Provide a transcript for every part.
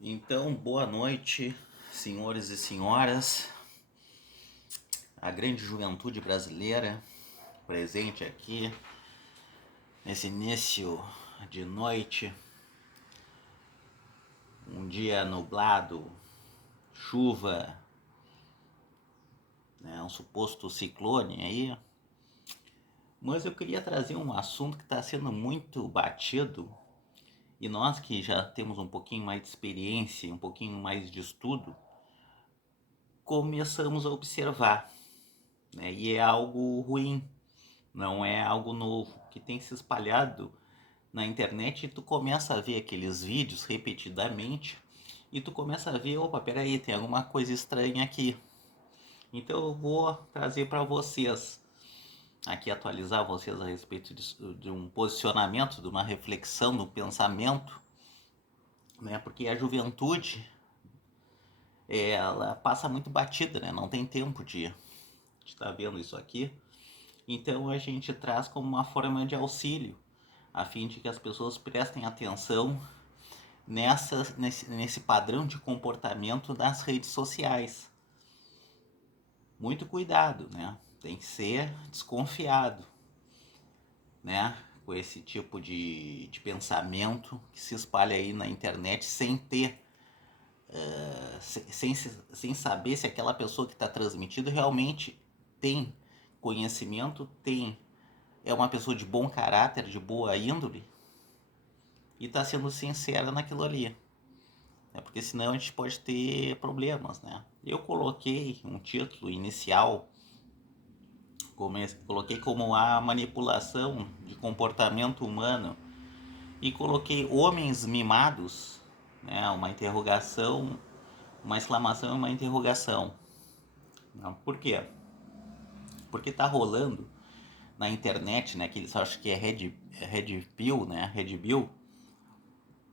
Então, boa noite, senhores e senhoras, a grande juventude brasileira presente aqui nesse início de noite, um dia nublado, chuva, né, um suposto ciclone aí. Mas eu queria trazer um assunto que está sendo muito batido e nós que já temos um pouquinho mais de experiência, um pouquinho mais de estudo, começamos a observar, né, e é algo ruim. Não é algo novo, que tem se espalhado na internet e tu começa a ver aqueles vídeos repetidamente e tu começa a ver, opa, peraí, tem alguma coisa estranha aqui. Então eu vou trazer para vocês, aqui atualizar vocês a respeito de um posicionamento, de uma reflexão, de um pensamento, né? Porque a juventude, ela passa muito batida, né? Não tem tempo de estar vendo isso aqui. Então a gente traz como uma forma de auxílio, a fim de que as pessoas prestem atenção nesse padrão de comportamento das redes sociais. Muito cuidado, né? Tem que ser desconfiado, né? Com esse tipo de pensamento que se espalha aí na internet sem ter, sem saber se aquela pessoa que está transmitindo realmente tem conhecimento, é uma pessoa de bom caráter, de boa índole e está sendo sincera naquilo ali. Porque senão a gente pode ter problemas, né? Eu coloquei um título inicial, coloquei como a manipulação de comportamento humano e coloquei homens mimados, né? Uma interrogação, uma exclamação e uma interrogação. Por quê? Porque tá rolando na internet, né? Que eles acham que é Red Pill, né? Red Bill,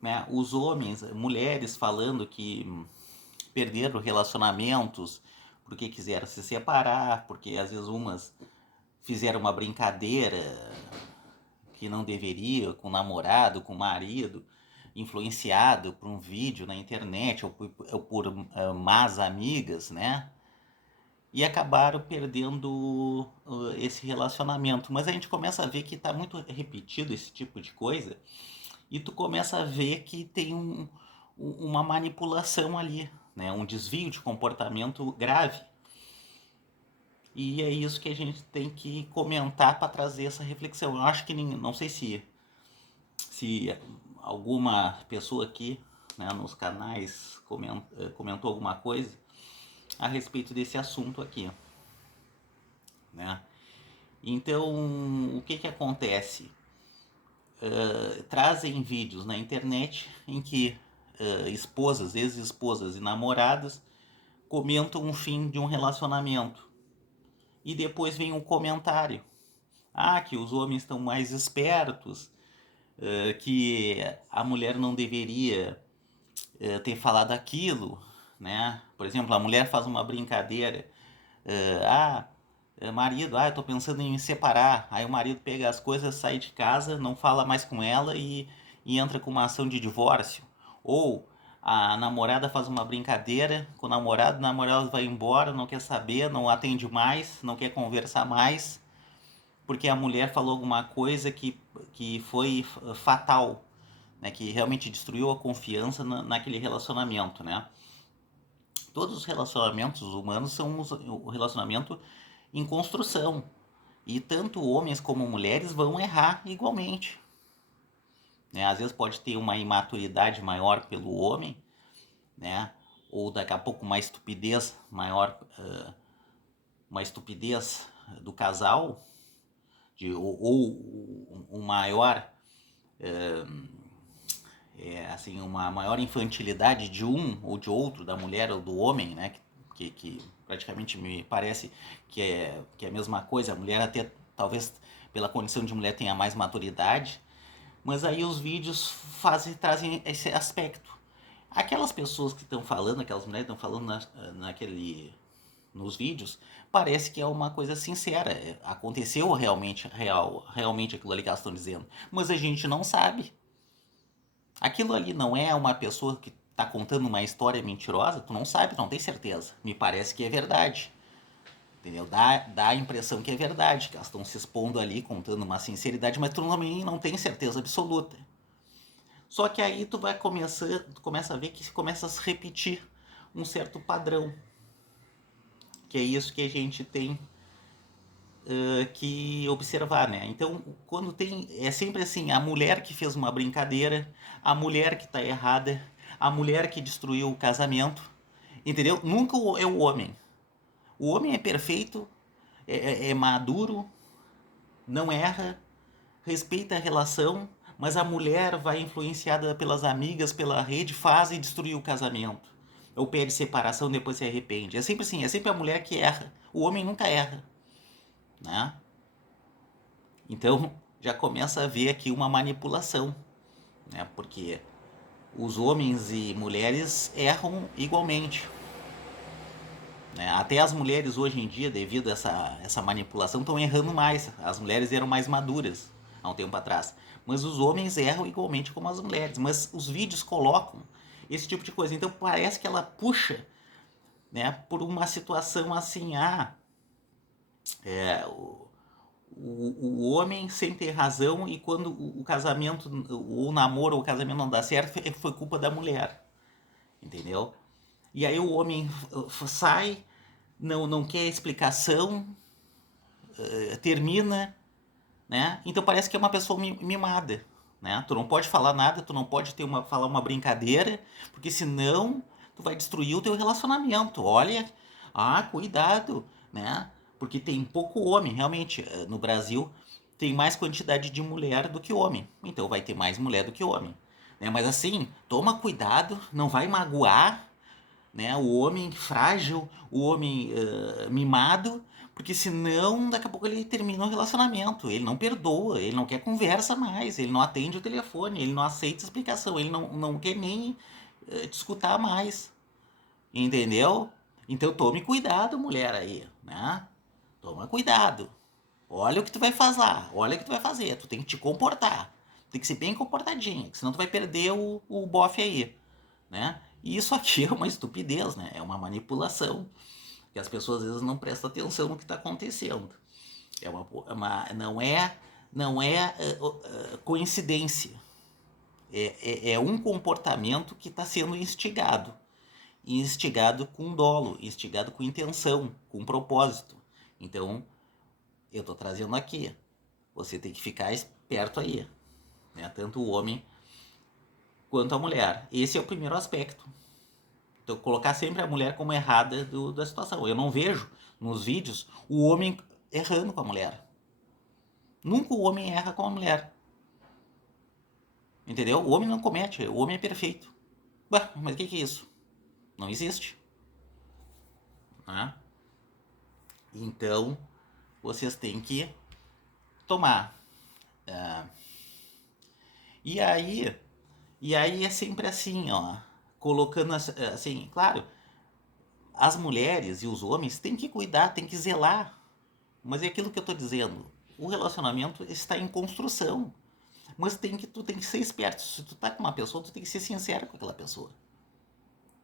né? Os homens, mulheres falando que perderam relacionamentos porque quiseram se separar, porque às vezes umas fizeram uma brincadeira que não deveria com o namorado, com o marido, influenciado por um vídeo na internet ou por más amigas, né? E acabaram perdendo esse relacionamento. Mas a gente começa a ver que está muito repetido esse tipo de coisa e tu começa a ver que tem uma manipulação ali, né? Um desvio de comportamento grave. E é isso que a gente tem que comentar para trazer essa reflexão. Eu acho que não sei se alguma pessoa aqui, né, nos canais comentou alguma coisa a respeito desse assunto aqui, né? Então, o que acontece? Trazem vídeos na internet em que esposas, ex-esposas e namoradas comentam o fim de um relacionamento. E depois vem um comentário. Ah, que os homens estão mais espertos, que a mulher não deveria ter falado aquilo, né? Por exemplo, a mulher faz uma brincadeira. Marido, eu tô pensando em me separar. Aí o marido pega as coisas, sai de casa, não fala mais com ela e entra com uma ação de divórcio. Ou a namorada faz uma brincadeira com o namorado vai embora, não quer saber, não atende mais, não quer conversar mais, porque a mulher falou alguma coisa que foi fatal, né? Que realmente destruiu a confiança naquele relacionamento, né? Todos os relacionamentos humanos são um relacionamento em construção. E tanto homens como mulheres vão errar igualmente, né? Às vezes pode ter uma imaturidade maior pelo homem, né? Ou daqui a pouco uma estupidez maior, uma estupidez do casal, ou um maior, assim, uma maior infantilidade de um ou de outro, da mulher ou do homem, né? Que praticamente me parece que é a mesma coisa. A mulher até, talvez pela condição de mulher, tenha mais maturidade, mas aí os vídeos trazem esse aspecto. Aquelas pessoas que estão falando, aquelas mulheres que estão falando nos vídeos, parece que é uma coisa sincera. Aconteceu realmente aquilo ali que elas estão dizendo. Mas a gente não sabe. Aquilo ali não é uma pessoa tá contando uma história mentirosa, tu não sabe, tu não tem certeza. Me parece que é verdade. Entendeu? Dá a impressão que é verdade, que elas estão se expondo ali, contando uma sinceridade, mas tu também não tem certeza absoluta. Só que aí tu começa a ver que começa a se repetir um certo padrão, que é isso que a gente tem que observar, né? Então, quando tem, é sempre assim, a mulher que fez uma brincadeira, a mulher que tá errada, a mulher que destruiu o casamento, entendeu? Nunca é o homem. O homem é perfeito, é maduro, não erra, respeita a relação, mas a mulher vai influenciada pelas amigas, pela rede, faz e destrui o casamento. Ou pede separação, depois se arrepende. É sempre assim, é sempre a mulher que erra. O homem nunca erra, né? Então já começa a ver aqui uma manipulação, né? Porque os homens e mulheres erram igualmente, né? Até as mulheres hoje em dia, devido a essa manipulação, estão errando mais. As mulheres eram mais maduras há um tempo atrás. Mas os homens erram igualmente como as mulheres. Mas os vídeos colocam esse tipo de coisa. Então parece que ela puxa, né, por uma situação assim, o homem sem ter razão e quando o casamento, o namoro ou o casamento não dá certo, foi culpa da mulher, entendeu? E aí o homem sai, não quer explicação, termina, né? Então parece que é uma pessoa mimada, né? Tu não pode falar nada, tu não pode falar uma brincadeira, porque senão tu vai destruir o teu relacionamento. Olha, cuidado, né? Porque tem pouco homem, realmente, no Brasil tem mais quantidade de mulher do que homem. Então vai ter mais mulher do que homem, né? Mas assim, toma cuidado, não vai magoar, né? O homem frágil, o homem mimado, porque senão daqui a pouco ele termina o relacionamento, ele não perdoa, ele não quer conversa mais, ele não atende o telefone, ele não aceita explicação, ele não quer nem te escutar mais, entendeu? Então tome cuidado, mulher aí, né? Toma cuidado. Olha o que tu vai fazer, olha o que tu vai fazer, tu tem que te comportar, tem que ser bem comportadinha, senão tu vai perder o bofe aí, né? E isso aqui é uma estupidez, né? É uma manipulação, que as pessoas às vezes não prestam atenção no que está acontecendo. Não é coincidência. É um comportamento que está sendo instigado. E instigado com dolo, instigado com intenção, com propósito. Então, eu estou trazendo aqui. Você tem que ficar esperto aí, né? Tanto o homem quanto a mulher. Esse é o primeiro aspecto. Então, colocar sempre a mulher como errada da situação. Eu não vejo nos vídeos o homem errando com a mulher. Nunca o homem erra com a mulher. Entendeu? O homem não comete, o homem é perfeito. Ué, mas o que é isso? Não existe. Né? Então, vocês têm que tomar. E aí, e aí é sempre assim, ó. Colocando assim, claro, as mulheres e os homens têm que cuidar, têm que zelar. Mas é aquilo que eu estou dizendo. O relacionamento está em construção. Mas tu tem que ser esperto. Se tu tá com uma pessoa, tu tem que ser sincero com aquela pessoa.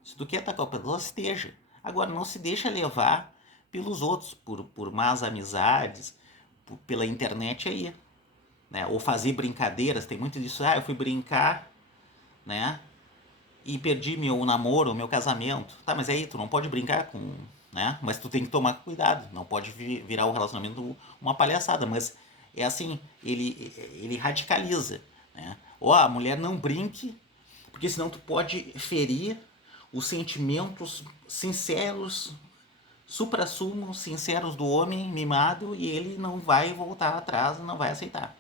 Se tu quer estar com a pessoa, esteja. Agora, não se deixa levar pelos outros, por más amizades, pela internet aí. Né? Ou fazer brincadeiras, tem muito disso. Eu fui brincar, né? E perdi meu namoro, meu casamento. Tá, mas aí tu não pode brincar com, né? Mas tu tem que tomar cuidado, não pode virar o relacionamento uma palhaçada, mas é assim, ele radicaliza, né? A mulher não brinque, porque senão tu pode ferir os sentimentos sinceros, suprassumo sinceros do homem mimado e ele não vai voltar atrás, não vai aceitar.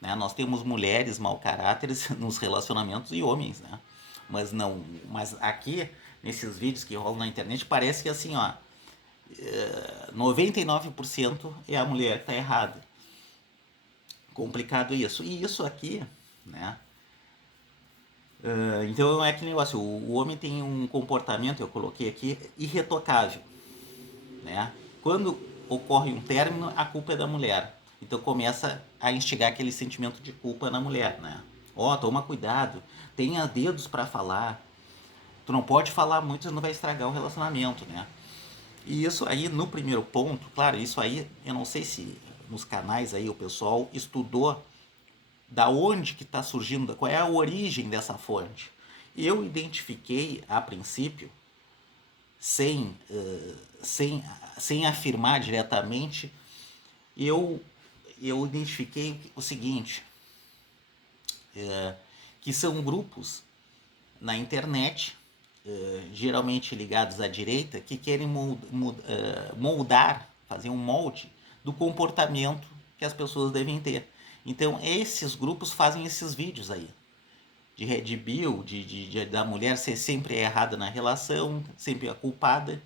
Né? Nós temos mulheres mau caráteres nos relacionamentos e homens, né? Mas aqui nesses vídeos que rolam na internet parece que assim, ó, 99% é a mulher que tá errada. Complicado isso. E isso aqui, né? Então é aquele negócio, o homem tem um comportamento, eu coloquei aqui, irretocável, né? Quando ocorre um término, a culpa é da mulher. Então começa a instigar aquele sentimento de culpa na mulher, né? Toma cuidado, tenha dedos para falar, Tu não pode falar muito, senão vai estragar o relacionamento, né? E isso aí, no primeiro ponto, claro, isso aí, eu não sei se nos canais aí o pessoal estudou da onde que está surgindo, qual é a origem dessa fonte. Eu identifiquei, a princípio, sem, sem afirmar diretamente, eu, eu identifiquei o seguinte, que são grupos na internet, geralmente ligados à direita, que querem moldar, fazer um molde do comportamento que as pessoas devem ter. Então, esses grupos fazem esses vídeos aí, de Red Bill, da mulher ser sempre errada na relação, sempre a culpada.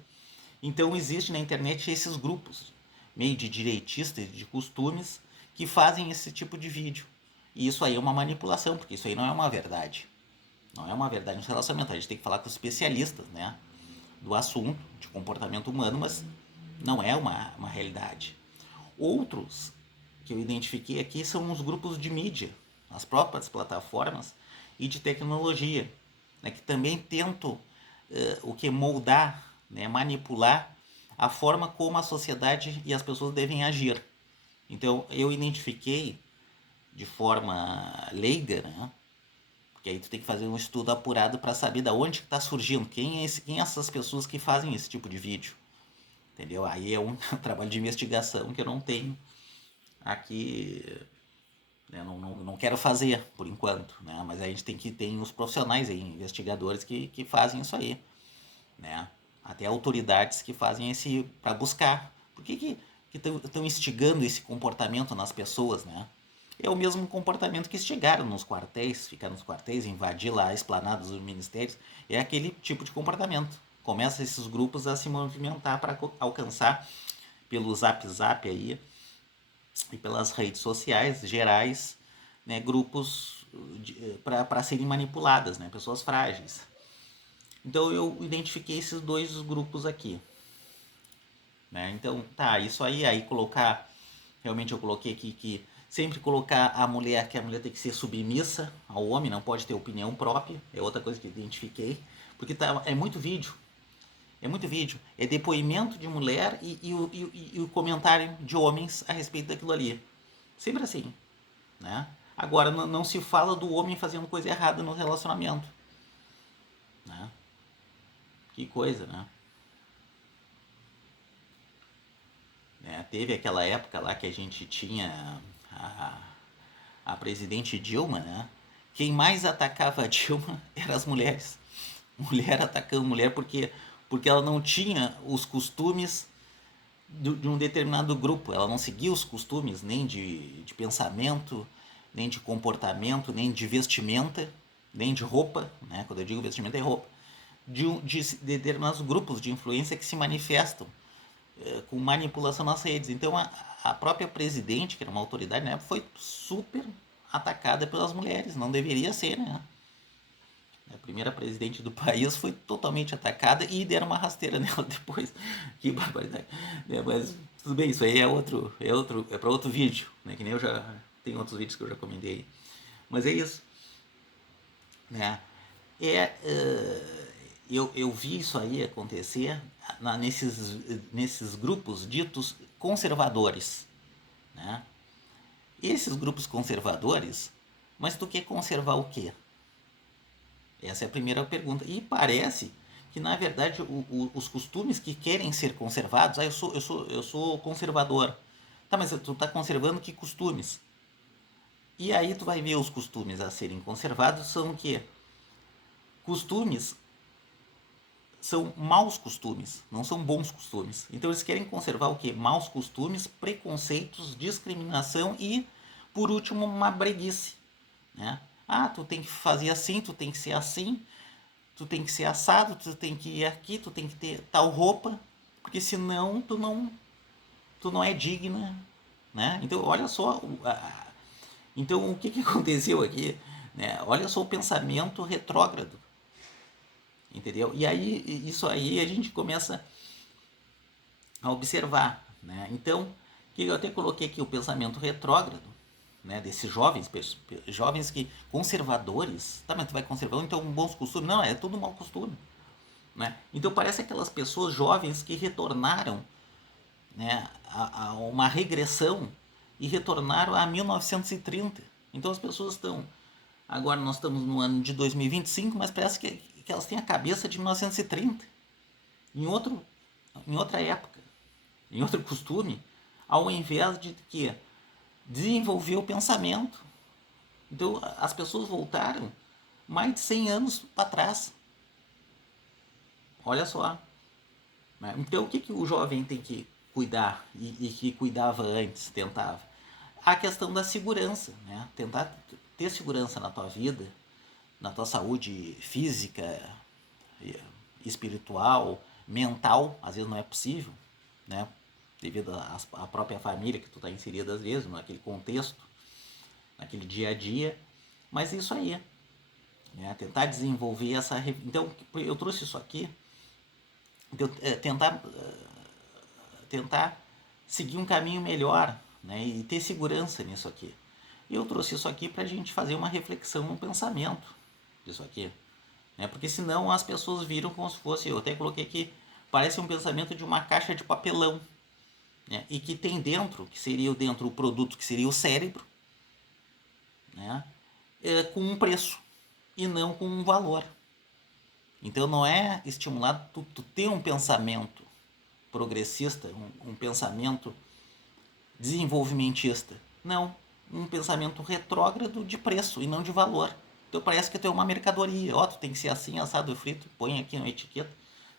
Então, existe na internet esses grupos, meio de direitistas, de costumes, que fazem esse tipo de vídeo. E isso aí é uma manipulação, porque isso aí não é uma verdade. Não é uma verdade no relacionamento. A gente tem que falar com os especialistas, né, do assunto, de comportamento humano, mas não é uma realidade. Outros que eu identifiquei aqui são os grupos de mídia, as próprias plataformas e de tecnologia, né, que também tentam o que moldar, né, manipular a forma como a sociedade e as pessoas devem agir. Então eu identifiquei de forma leiga, né, porque aí tu tem que fazer um estudo apurado para saber da onde está surgindo, quem essas pessoas que fazem esse tipo de vídeo, entendeu? Aí é um trabalho de investigação que eu não tenho aqui, né? Não quero fazer por enquanto, né? Mas a gente tem os profissionais aí, investigadores que fazem isso aí, né? Até autoridades que fazem esse para buscar. Por que estão instigando esse comportamento nas pessoas, né? É o mesmo comportamento que instigaram nos quartéis, ficar nos quartéis, invadir lá esplanadas dos ministérios. É aquele tipo de comportamento. Começa esses grupos a se movimentar para alcançar pelo Zap Zap aí e pelas redes sociais gerais, né, grupos para serem manipuladas, né, pessoas frágeis. Então eu identifiquei esses dois grupos aqui, né? Então tá, isso aí colocar, realmente eu coloquei aqui que sempre colocar a mulher, que a mulher tem que ser submissa ao homem, não pode ter opinião própria, é outra coisa que eu identifiquei, porque é muito vídeo, é depoimento de mulher e o comentário de homens a respeito daquilo ali, sempre assim, né? Agora não se fala do homem fazendo coisa errada no relacionamento, né? Que coisa, né? Teve aquela época lá que a gente tinha a presidente Dilma, né? Quem mais atacava a Dilma eram as mulheres. Mulher atacando mulher porque ela não tinha os costumes de um determinado grupo. Ela não seguia os costumes nem de pensamento, nem de comportamento, nem de vestimenta, nem de roupa, né? Quando eu digo vestimenta é roupa. De determinados grupos de influência que se manifestam com manipulação nas redes. Então a própria presidente, que era uma autoridade, né, foi super atacada pelas mulheres. Não deveria ser, né? A primeira presidente do país foi totalmente atacada e deram uma rasteira nela depois. Que barbaridade. Mas tudo bem, isso aí é para outro vídeo, né? Que nem eu já tenho outros vídeos que eu já comentei. Mas é isso, né? Eu vi isso aí acontecer nesses grupos ditos conservadores, né? Esses grupos conservadores, mas tu quer conservar o quê? Essa é a primeira pergunta. E parece que, na verdade, os costumes que querem ser conservados... eu sou conservador. Tá, mas tu tá conservando que costumes? E aí tu vai ver os costumes a serem conservados são o quê? Costumes são maus costumes, não são bons costumes. Então eles querem conservar o quê? Maus costumes, preconceitos, discriminação e, por último, uma breguice, né? Ah, tu tem que fazer assim, tu tem que ser assim, tu tem que ser assado, tu tem que ir aqui, tu tem que ter tal roupa, porque senão tu não é digna, né? Então olha só, então o que aconteceu aqui, né? Olha só o pensamento retrógrado, entendeu? E aí isso aí a gente começa a observar, né? Então que eu até coloquei aqui o pensamento retrógrado, né, desses jovens que conservadores, tá, mas tu vai conservar então bons costumes? Não, é tudo mau costume. né? Então parece aquelas pessoas jovens que retornaram, né, a uma regressão e retornaram a 1930. Então as pessoas estão... Agora nós estamos no ano de 2025, mas parece que elas têm a cabeça de 1930, em, outro, em outra época, em outro costume, ao invés de que desenvolver o pensamento. Então as pessoas voltaram mais de 100 anos para trás. Olha só. Então o que o jovem tem que cuidar e que cuidava antes, tentava? A questão da segurança, né? Tentar ter segurança na tua vida, na tua saúde física, espiritual, mental, às vezes não é possível, né? Devido à própria família que tu está inserido às vezes, naquele contexto, naquele dia a dia. Mas isso aí, né? Tentar desenvolver essa... Então eu trouxe isso aqui, então, tentar seguir um caminho melhor, né? E ter segurança nisso aqui. Eu trouxe isso aqui para a gente fazer uma reflexão, um pensamento disso aqui, né? Porque senão as pessoas viram como se fosse... Eu até coloquei aqui, parece um pensamento de uma caixa de papelão, né? E que tem dentro, que seria dentro o produto, que seria o cérebro, né? Com um preço e não com um valor. Então não é estimulado tu ter um pensamento progressista, um pensamento desenvolvimentista. Não, um pensamento retrógrado de preço e não de valor. Então parece que tu é uma mercadoria. Ó, tu tem que ser assim, assado e frito, põe aqui na etiqueta,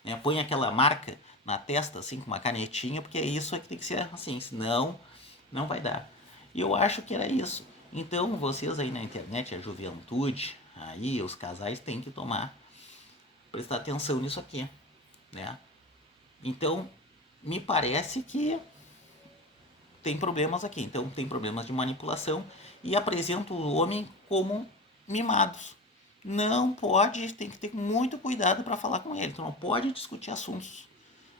né? Põe aquela marca na testa, assim, com uma canetinha, porque é isso que tem que ser assim, senão não vai dar. E eu acho que era isso. Então vocês aí na internet, a juventude, aí os casais têm que prestar atenção nisso aqui, né? Então, me parece que tem problemas aqui. Então, tem problemas de manipulação e apresenta o homem como mimados. Não pode, tem que ter muito cuidado para falar com ele. Tu não pode discutir assuntos,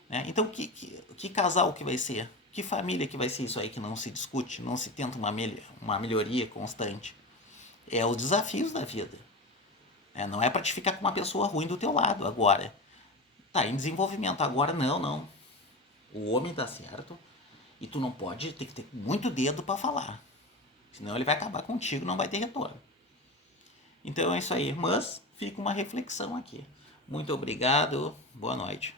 né? Então, que casal que vai ser? Que família que vai ser isso aí que não se discute, não se tenta uma melhoria constante? É os desafios da vida. Não é para te ficar com uma pessoa ruim do teu lado agora. Tá em desenvolvimento. Agora não. O homem tá certo e tu não pode, tem que ter muito dedo para falar. Senão ele vai acabar contigo, não vai ter retorno. Então é isso aí. Mas fica uma reflexão aqui. Muito obrigado. Boa noite.